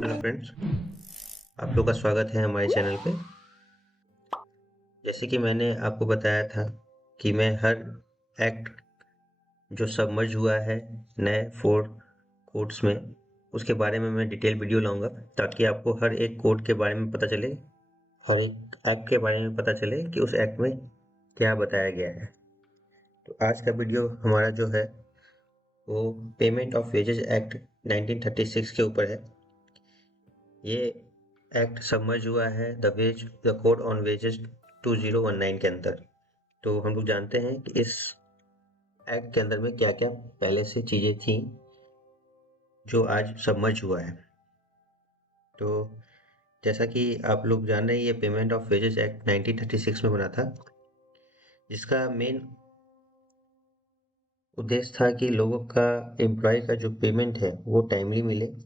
Hello friends, आप लोग का स्वागत है हमारे चैनल पे। जैसे कि मैंने आपको बताया था कि मैं हर एक्ट जो सबमर्ज हुआ है नए 4 कोड्स में, उसके बारे में मैं डिटेल वीडियो लाऊंगा ताकि आपको हर एक कोड के बारे में पता चले, हर एक एक्ट के बारे में पता चले कि उस एक्ट में क्या बताया गया है। तो आज का वीडियो हमारा जो है वो पेमेंट ऑफ वेजेस एक्ट 1936 के ऊपर है। ये एक्ट सबमर्ज हुआ है द कोड ऑन वेजेस 2019 के अंदर। तो हम लोग जानते हैं कि इस एक्ट के अंदर में क्या क्या पहले से चीज़ें थी जो आज सबमर्ज हुआ है। तो जैसा कि आप लोग जान रहे हैं, ये पेमेंट ऑफ वेजेस एक्ट 1936 में बना था, जिसका मेन उद्देश्य था कि लोगों का, एम्प्लॉय का जो पेमेंट है वो टाइमली मिले,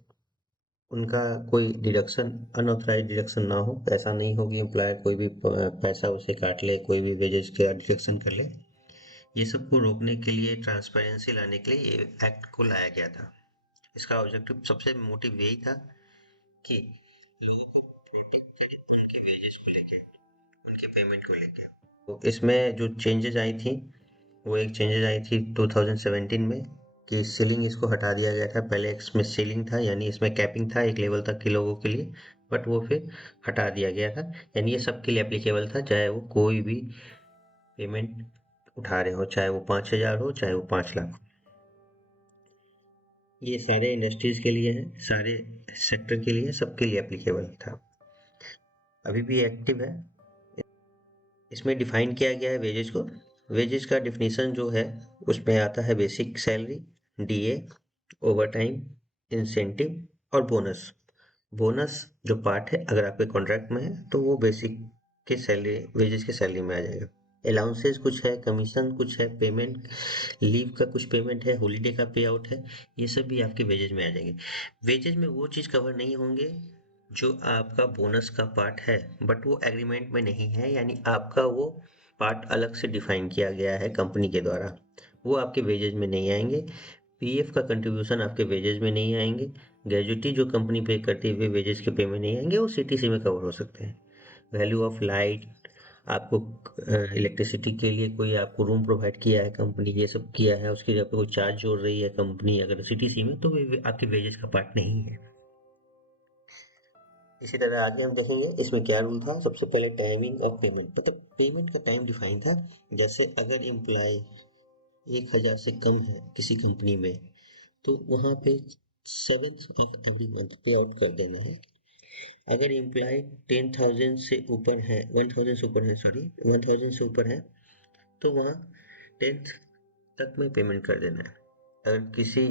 उनका कोई डिडक्शन, अनऑथराइज डिडक्शन ना हो। ऐसा नहीं हो कि एम्प्लॉयर कोई भी पैसा उसे काट ले, कोई भी वेजेस का डिडक्शन कर ले। ये सब को रोकने के लिए, ट्रांसपेरेंसी लाने के लिए ये एक्ट को लाया गया था। इसका ऑब्जेक्टिव, सबसे मोटिव यही था कि लोगों को प्रोटेक्ट करें उनके वेजेस को लेके, उनके पेमेंट को लेके। तो इसमें जो चेंजेस आई थी, वो एक चेंजेस आई थी 2017 में कि सीलिंग इसको हटा दिया गया था। पहले इसमें सीलिंग था, यानी इसमें कैपिंग था एक लेवल तक के लोगों के लिए, बट वो फिर हटा दिया गया था। यानी ये सबके लिए एप्लीकेबल था, चाहे वो कोई भी पेमेंट उठा रहे हो, चाहे वो 5,000 हो, चाहे वो 5 लाख। ये सारे इंडस्ट्रीज के लिए है, सारे सेक्टर के लिए, सबके लिए एप्लीकेबल था। अभी भी एक्टिव है। इसमें डिफाइन किया गया है वेजेस को। वेजेस का डिफिनीशन जो है उसमें आता है basic salary, DA, overtime, incentive और बोनस। बोनस जो पार्ट है, अगर आपके कॉन्ट्रैक्ट में है तो वो बेसिक के सैलरी, वेजेस के सैलरी में आ जाएगा। अलाउंसेस कुछ है, कमीशन कुछ है, पेमेंट, लीव का कुछ पेमेंट है, हॉलीडे का पे आउट है, ये सब भी आपके वेजेस में आ जाएंगे। वेजेस में वो चीज़ कवर नहीं होंगे जो आपका बोनस का पार्ट है, बट वो एग्रीमेंट में नहीं है, यानी आपका वो पार्ट अलग से डिफाइन किया गया है कंपनी के द्वारा, वो आपके वेजेस में नहीं आएंगे। पीएफ का कंट्रीब्यूशन आपके वेजेस में नहीं आएंगे। ग्रेजुटी जो कंपनी पे करती है वे वेजेस के पे में नहीं आएंगे, वो सीटीसी में कवर हो सकते हैं। वैल्यू ऑफ लाइट, आपको इलेक्ट्रिसिटी के लिए कोई आपको रूम प्रोवाइड किया है कंपनी, ये सब किया है, उसके लिए आपको कोई चार्ज जोड़ रही है कंपनी अगर सीटीसी में, तो आपके वेजेस का पार्ट नहीं है। इसी तरह आगे हम देखेंगे इसमें क्या रूल था। सबसे पहले टाइमिंग ऑफ पेमेंट, मतलब पेमेंट का टाइम डिफाइन था। जैसे अगर एम्प्लॉय 1,000 से कम है किसी कंपनी में, तो वहाँ पे 7th ऑफ एवरी मंथ पे आउट कर देना है। अगर एम्प्लॉय 10,000 से ऊपर है, 1,000 से ऊपर है, सॉरी 1,000 से ऊपर है, तो वहाँ 10th तक में पेमेंट कर देना है। अगर किसी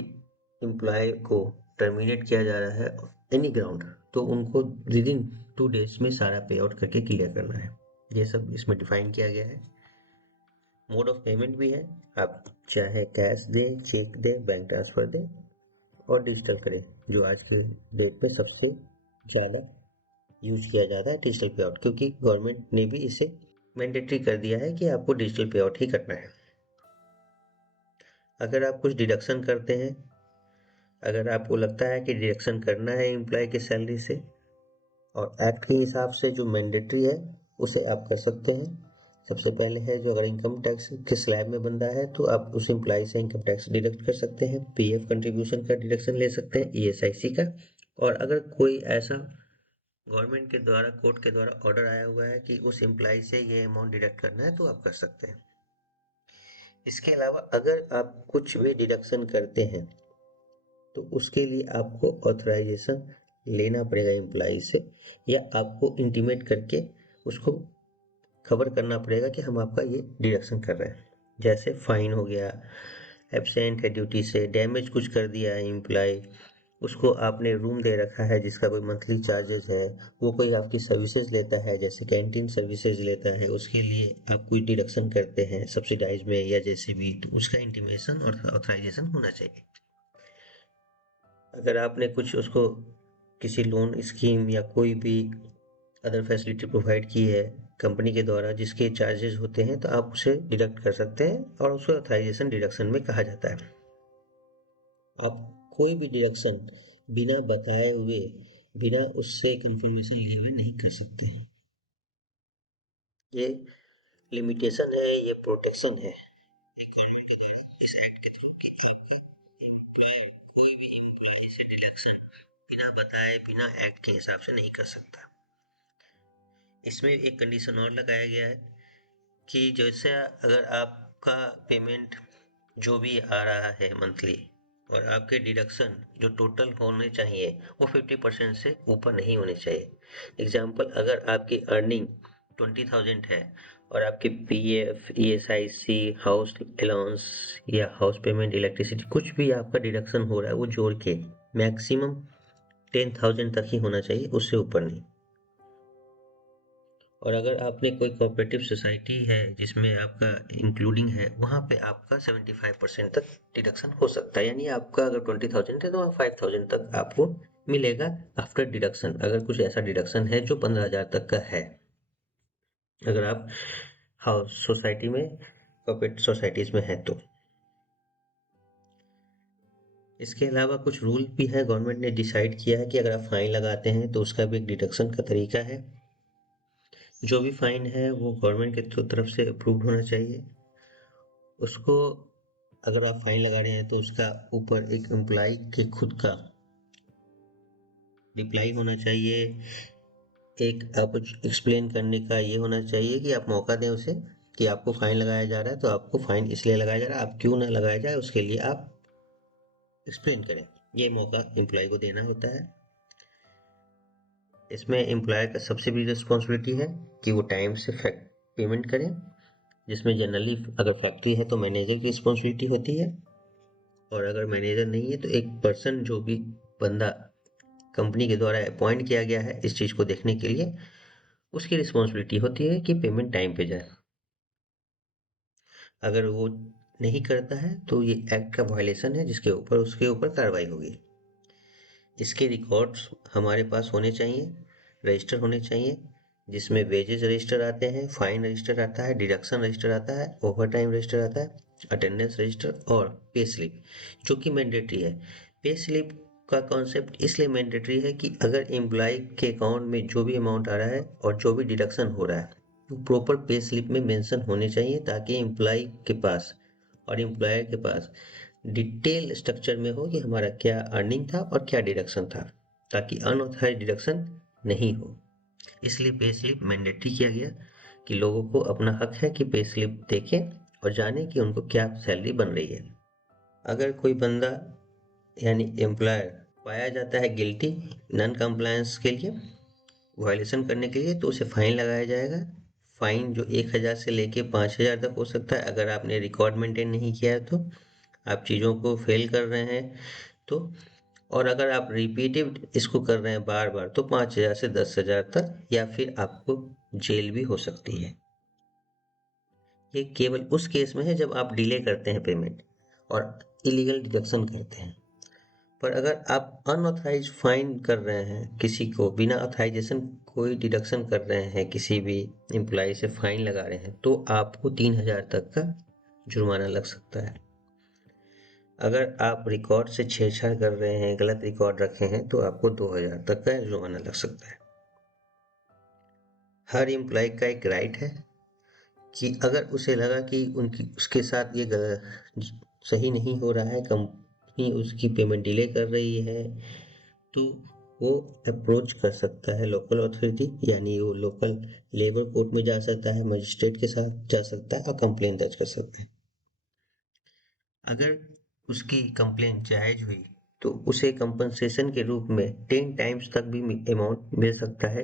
एम्प्लॉय को टर्मिनेट किया जा रहा है एनी ग्राउंड, तो उनको विद इन 2 डेज में सारा पे आउट करके क्लियर करना है। ये सब इसमें डिफाइन किया गया है। मोड ऑफ पेमेंट भी है, आप चाहे कैश दें, चेक दें, बैंक ट्रांसफर दें और डिजिटल करें, जो आज के डेट में सबसे ज़्यादा यूज किया जाता है डिजिटल पे आउट, क्योंकि गवर्नमेंट ने भी इसे मैंडेटरी कर दिया है कि आपको डिजिटल पे आउट ही करना है। अगर आप कुछ डिडक्शन करते हैं, अगर आपको लगता है कि डिडक्शन करना है एम्प्लॉय की सैलरी से, और एक्ट के हिसाब से जो मैंडेटरी है उसे आप कर सकते हैं। सबसे पहले है जो, अगर इनकम टैक्स के स्लैब में बंदा है तो आप उस एम्प्लॉय से इनकम टैक्स डिडक्ट कर सकते हैं, पीएफ कंट्रीब्यूशन का डिडक्शन ले सकते हैं, ईएसआईसी का। और अगर कोई ऐसा गवर्नमेंट के द्वारा, कोर्ट के द्वारा ऑर्डर आया हुआ है कि उस एम्प्लॉय से ये अमाउंट डिडक्ट करना है, तो आप कर सकते हैं। इसके अलावा अगर आप कुछ भी डिडक्शन करते हैं तो उसके लिए आपको ऑथराइजेशन लेना पड़ेगा एम्प्लॉय से, या आपको इंटीमेट करके उसको खबर करना पड़ेगा कि हम आपका ये डिडक्शन कर रहे हैं। जैसे फाइन हो गया, एब्सेंट है ड्यूटी से, डैमेज कुछ कर दिया है एम्प्लॉय, उसको आपने रूम दे रखा है जिसका कोई मंथली चार्जेस है, वो कोई आपकी सर्विसेज लेता है, जैसे कैंटीन सर्विसेज लेता है, उसके लिए आप कोई डिडक्शन करते हैं सब्सिडाइज में या जैसे भी, तो उसका इंटीमेशन और ऑथराइजेशन होना चाहिए। अगर आपने कुछ उसको किसी लोन स्कीम या कोई भी अदर फैसिलिटी प्रोवाइड की है कंपनी के द्वारा जिसके चार्जेस होते हैं, तो आप उसे डिडक्ट कर सकते हैं, और उसको ऑथराइजेशन डिडक्शन में कहा जाता है। आप कोई भी डिडक्शन बिना बताए हुए बिना उससे कंफर्मेशन लिए हुए नहीं कर सकते। ये लिमिटेशन है, ये प्रोटेक्शन है गवर्नमेंट के द्वारा इस एक्ट के थ्रू कि आपका एम्प्लॉयर कोई भी एम्प्लॉय से डिडक्शन बिना बताए बिना एक्ट के हिसाब से नहीं कर सकता। इसमें एक कंडीशन और लगाया गया है कि जैसे अगर आपका पेमेंट जो भी आ रहा है मंथली और आपके डिडक्शन जो टोटल होने चाहिए वो 50% से ऊपर नहीं होने चाहिए। एग्जाम्पल, अगर आपकी अर्निंग 20,000 है और आपके पीएफ, ईएसआईसी, हाउस अलाउंस या हाउस पेमेंट, इलेक्ट्रिसिटी कुछ भी आपका डिडक्शन हो रहा है वो जोड़ के मैक्सिमम 10,000 तक ही होना चाहिए, उससे ऊपर नहीं। और अगर आपने कोई कोऑपरेटिव सोसाइटी है जिसमें आपका इंक्लूडिंग है, वहाँ पे आपका 75% तक डिडक्शन हो सकता है। यानी आपका अगर 20,000 है तो 5,000 तक आपको मिलेगा आफ्टर डिडक्शन, अगर कुछ ऐसा डिडक्शन है जो 15,000 तक का है, अगर आप हाउस सोसाइटी में, कोऑपरेटिव सोसाइटीज में है तो। इसके अलावा कुछ रूल भी है, गवर्नमेंट ने डिसाइड किया है कि अगर आप फाइन लगाते हैं तो उसका भी एक डिडक्शन का तरीका है। जो भी फाइन है वो गवर्नमेंट के तरफ से अप्रूव्ड होना चाहिए। उसको अगर आप फाइन लगा रहे हैं तो उसका ऊपर एक एम्प्लॉय के खुद का रिप्लाई होना चाहिए, एक आप एक्सप्लेन करने का ये होना चाहिए कि आप मौका दें उसे कि आपको फाइन लगाया जा रहा है तो आपको फाइन इसलिए लगाया जा रहा है, आप क्यों ना लगाया जाए उसके लिए आप एक्सप्लेन करें। ये मौका एम्प्लॉय को देना होता है। इसमें एम्प्लॉयर का सबसे बड़ी रिस्पॉन्सिबिलिटी है कि वो टाइम से पेमेंट करें, जिसमें जनरली अगर फैक्ट्री है तो मैनेजर की रिस्पॉन्सिबिलिटी होती है, और अगर मैनेजर नहीं है तो एक पर्सन, जो भी बंदा कंपनी के द्वारा अपॉइंट किया गया है इस चीज़ को देखने के लिए, उसकी रिस्पॉन्सिबिलिटी होती है कि पेमेंट टाइम पे जाए। अगर वो नहीं करता है तो ये एक्ट का वायलेशन है जिसके ऊपर उसके ऊपर कार्रवाई होगी। इसके रिकॉर्ड्स हमारे पास होने चाहिए, रजिस्टर होने चाहिए, जिसमें वेजेस रजिस्टर आते हैं, फाइन रजिस्टर आता है, डिडक्शन रजिस्टर आता है, ओवर टाइम रजिस्टर आता है, अटेंडेंस रजिस्टर और पे स्लिप, जो कि मैंडेटरी है। पे स्लिप का कॉन्सेप्ट इसलिए मैंडेटरी है कि अगर एम्प्लॉय के अकाउंट में जो भी अमाउंट आ रहा है और जो भी डिडक्शन हो रहा है वो प्रॉपर पे स्लिप में मेंशन होने चाहिए, ताकि एम्प्लॉय के पास और एम्प्लॉयर के पास डिटेल स्ट्रक्चर में हो कि हमारा क्या अर्निंग था और क्या डिडक्शन था, ताकि अनऑथराइज डिडक्शन नहीं हो। इसलिए पे स्लिप मैंडेटरी किया गया कि लोगों को अपना हक है कि पे स्लिप देखें और जानें कि उनको क्या सैलरी बन रही है। अगर कोई बंदा यानी एम्प्लॉयर पाया जाता है गिल्टी नॉन कंप्लायंस के लिए, वायलेशन करने के लिए, तो उसे फाइन लगाया जाएगा। फाइन जो 1,000 से लेके 5,000 तक हो सकता है अगर आपने रिकॉर्ड मेंटेन नहीं किया है तो, आप चीज़ों को फेल कर रहे हैं तो, और अगर आप रिपीटेड इसको कर रहे हैं बार बार तो 5,000 से 10,000 तक, या फिर आपको जेल भी हो सकती है। ये केवल उस केस में है जब आप डिले करते हैं पेमेंट और इलीगल डिडक्शन करते हैं। पर अगर आप अनऑथराइज फाइन कर रहे हैं, किसी को बिना ऑथराइजेशन कोई डिडक्शन कर रहे हैं, किसी भी एम्प्लॉय से फाइन लगा रहे हैं, तो आपको 3,000 तक का जुर्माना लग सकता है। अगर आप रिकॉर्ड से छेड़छाड़ कर रहे हैं, गलत रिकॉर्ड रखे हैं, तो आपको 2,000 तक का जुर्माना लग सकता है। हर एम्प्लॉय का एक राइट है कि अगर उसे लगा कि उनकी उसके साथ ये सही नहीं हो रहा है, कंपनी उसकी पेमेंट डिले कर रही है, तो वो अप्रोच कर सकता है लोकल अथॉरिटी, यानी वो लोकल लेबर कोर्ट में जा सकता है, मजिस्ट्रेट के साथ जा सकता है और कंप्लेन दर्ज कर सकता है। अगर उसकी कंप्लेन जायज हुई तो उसे कंपनसेशन के रूप में 10 टाइम्स तक भी अमाउंट मिल सकता है,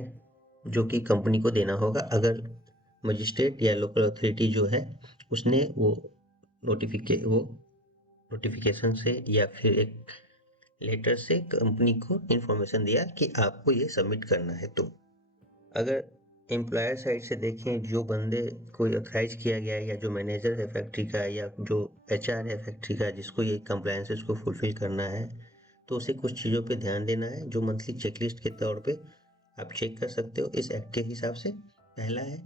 जो कि कंपनी को देना होगा अगर मजिस्ट्रेट या लोकल अथॉरिटी जो है उसने वो नोटिफिकेशन से या फिर एक लेटर से कंपनी को इंफॉर्मेशन दिया कि आपको ये सबमिट करना है। तो अगर एम्प्लॉयर साइड से देखें, जो बंदे को ऑथराइज किया गया है या जो मैनेजर है फैक्ट्री का या जो एचआर है फैक्ट्री का, जिसको ये कंप्लायंसेस को फुलफिल करना है, तो उसे कुछ चीज़ों पे ध्यान देना है जो मंथली चेकलिस्ट के तौर पे आप चेक कर सकते हो इस एक्ट के हिसाब से। पहला है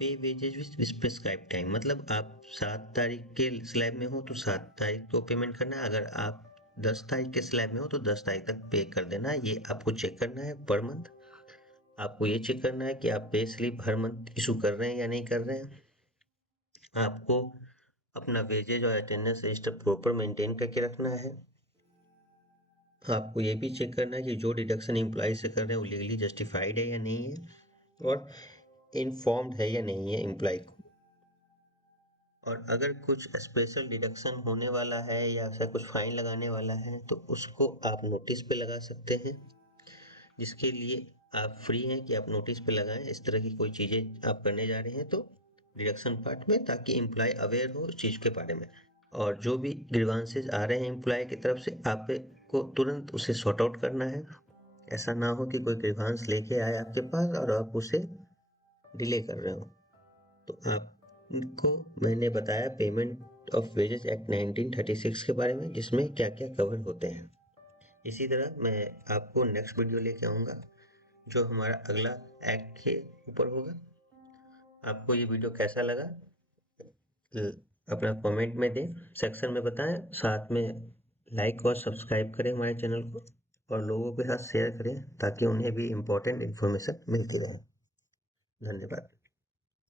पे वेजेज विद प्रिस्क्राइब टाइम, मतलब आप 7 तारीख के स्लैब में हो तो 7 तारीख को पेमेंट करना है। अगर आप 10 तारीख के स्लैब में हो तो 10 तारीख तक पे कर देना है। ये आपको चेक करना है पर मंथ। आपको ये चेक करना है कि आप पे स्लिप हर मंथ इशू कर रहे हैं या नहीं कर रहे हैं। आपको अपना वेजेज और अटेंडेंस रजिस्टर प्रॉपर मेंटेन करके रखना है। आपको ये भी चेक करना है कि जो डिडक्शन एम्प्लॉय से कर रहे हैं वो लीगली जस्टिफाइड है या नहीं है, और इन्फॉर्म्ड है या नहीं है एम्प्लॉय को। और अगर कुछ स्पेशल डिडक्शन होने वाला है या ऐसा कुछ फाइन लगाने वाला है तो उसको आप नोटिस पे लगा सकते हैं, जिसके लिए आप फ्री हैं कि आप नोटिस पे लगाएं। इस तरह की कोई चीज़ें आप करने जा रहे हैं तो डिडक्शन पार्ट में, ताकि एम्प्लॉय अवेयर हो उस चीज़ के बारे में। और जो भी ग्रीवांसेस आ रहे हैं एम्प्लॉय की तरफ से, आपको तुरंत उसे सॉर्ट आउट करना है। ऐसा ना हो कि कोई ग्रीवांस लेके आए आपके पास और आप उसे डिले कर रहे हो। तो आपको मैंने बताया पेमेंट ऑफ वेजेस एक्ट 1936 के बारे में, जिसमें क्या क्या कवर होते हैं। इसी तरह मैं आपको नेक्स्ट वीडियो लेके आऊँगा जो हमारा अगला एक्ट के ऊपर होगा। आपको ये वीडियो कैसा लगा अपना कमेंट में दें, सेक्शन में बताएं। साथ में लाइक और सब्सक्राइब करें हमारे चैनल को, और लोगों के साथ शेयर करें ताकि उन्हें भी इम्पोर्टेंट इन्फॉर्मेशन मिलती रहे। धन्यवाद।